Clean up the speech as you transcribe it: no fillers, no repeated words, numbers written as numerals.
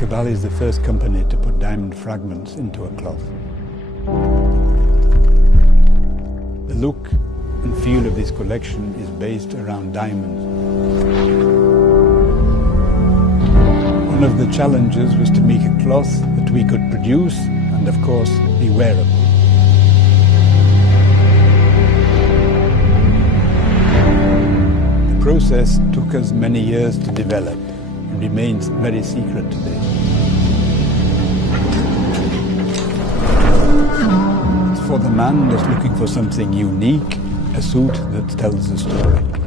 Cavalli is the first company to put diamond fragments into a cloth. The look and feel of this collection is based around diamonds. One of the challenges was to make a cloth that we could produce and, of course, be wearable. The process took us many years to develop and remains very secret today. It's for the man that's looking for something unique, a suit that tells a story.